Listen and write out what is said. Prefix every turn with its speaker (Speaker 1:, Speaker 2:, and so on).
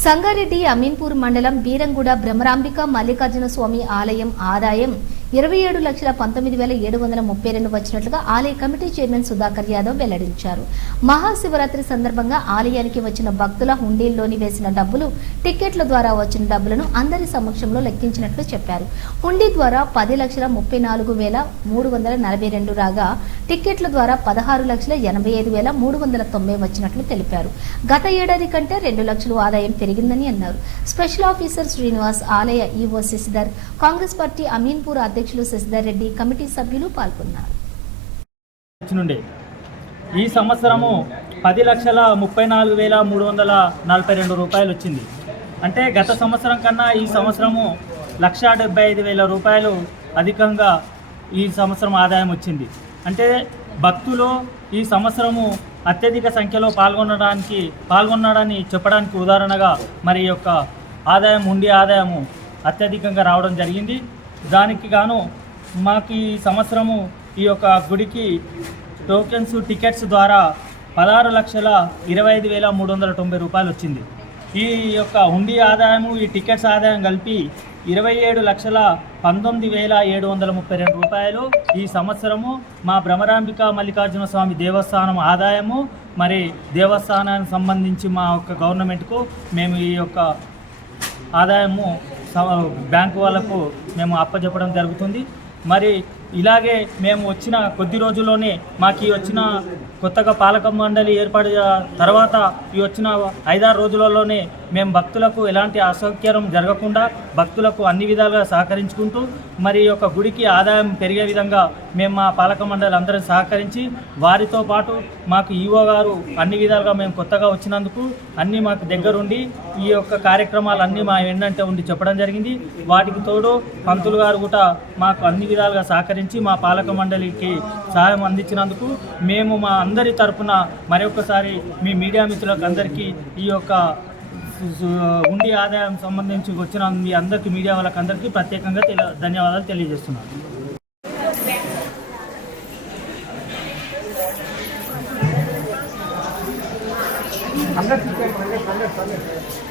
Speaker 1: సంగారెడ్డి అమీన్పూర్ మండలం బీరంగూడ భ్రమరాంబిక మల్లికార్జున స్వామి ఆలయం ఆదాయం ఇరవై ఏడు లక్షల పంతొమ్మిది వేల ఏడు వందల ముప్పై రెండు వచ్చినట్లుగా ఆలయ కమిటీ చైర్మన్ సుధాకర్ యాదవ్ వెల్లడించారు. మహాశివరాత్రి సందర్భంగా ఆలయానికి వచ్చిన భక్తుల హుండీల్లోని వేసిన డబ్బులు టిక్కెట్ల ద్వారా వచ్చిన డబ్బులను అందరి సమక్షంలో లెక్కించినట్లు చెప్పారు. హుండీ ద్వారా పది లక్షల ముప్పై నాలుగు వేల మూడు వందల నలభై రెండు రాగా టిక్కెట్ల ద్వారా పదహారు లక్షల ఎనభై ఐదు వేల మూడు వందల తొంభై వచ్చినట్లు తెలిపారు. గత ఏడాది కంటే రెండు లక్షలు ఆదాయం పెరిగిందని అన్నారు. స్పెషల్ ఆఫీసర్ శ్రీనివాస్ ఆలయ ఈవో శశిధర్ కాంగ్రెస్ పార్టీ అమీన్పూర్ అధ్యక్షులు శశిధర్ రెడ్డి కమిటీ సభ్యులు పాల్గొన్నారు.
Speaker 2: నుండి ఈ సంవత్సరము పది లక్షల ముప్పై నాలుగు వేల మూడు వందల నలభై రెండు రూపాయలు వచ్చింది. అంటే గత సంవత్సరం కన్నా ఈ సంవత్సరము లక్ష డెబ్బై ఐదు వేల రూపాయలు అధికంగా ఈ సంవత్సరం ఆదాయం వచ్చింది. అంటే భక్తులు ఈ సంవత్సరము అత్యధిక సంఖ్యలో పాల్గొనడానికి పాల్గొన్నాడని చెప్పడానికి ఉదాహరణగా మరి యొక్క ఆదాయం ఉండి ఆదాయము అత్యధికంగా రావడం జరిగింది. దానికి గాను మాకు ఈ సంవత్సరము ఈ యొక్క గుడికి టోకెన్స్ టికెట్స్ ద్వారా పదహారు లక్షల ఇరవై ఐదు వేల మూడు వందల తొంభై రూపాయలు వచ్చింది. ఈ యొక్క హుండీ ఆదాయము ఈ టికెట్స్ ఆదాయం కలిపి ఇరవై ఏడు లక్షల పంతొమ్మిది వేల ఏడు వందల ముప్పై రెండు రూపాయలు. ఈ సంవత్సరము మా భ్రమరాంబిక మల్లికార్జున స్వామి దేవస్థానం ఆదాయము. మరి దేవస్థానానికి సంబంధించి మా యొక్క గవర్నమెంట్కు మేము ఈ యొక్క ఆదాయము బ్యాంకు వాళ్ళకు మేము అప్పచెప్పడం జరుగుతుంది. మరి ఇలాగే మేము వచ్చిన కొద్ది రోజుల్లోనే మాకు ఈ వచ్చిన కొత్తగా పాలక మండలి ఏర్పాటు తర్వాత ఈ వచ్చిన ఐదారు రోజులలోనే మేము భక్తులకు ఎలాంటి అసౌకర్యం జరగకుండా భక్తులకు అన్ని విధాలుగా సహకరించుకుంటూ మరి యొక్క గుడికి ఆదాయం పెరిగే విధంగా మేము మా పాలక మండలి అందరం సహకరించి వారితో పాటు మాకు ఈవో గారు అన్ని విధాలుగా మేము కొత్తగా వచ్చినందుకు అన్నీ మాకు దగ్గరుండి ఈ యొక్క కార్యక్రమాలు అన్నీ మా ఏంటంటే ఉండి చెప్పడం జరిగింది. వాటికి తోడు పంతులు గారు కూడా మాకు అన్ని విధాలుగా సహకరించి మా పాలక మండలికి సహాయం అందించినందుకు మేము మా అందరి తరపున మరొకసారి మీ మీడియా మిత్రులకు అందరికీ ఈ యొక్క ఉండి ఆదాయం సంబంధించి వచ్చిన మీ అందరికీ మీడియా వాళ్ళకి అందరికీ ప్రత్యేకంగా ధన్యవాదాలు తెలియజేస్తున్నాను.
Speaker 3: అందరికీ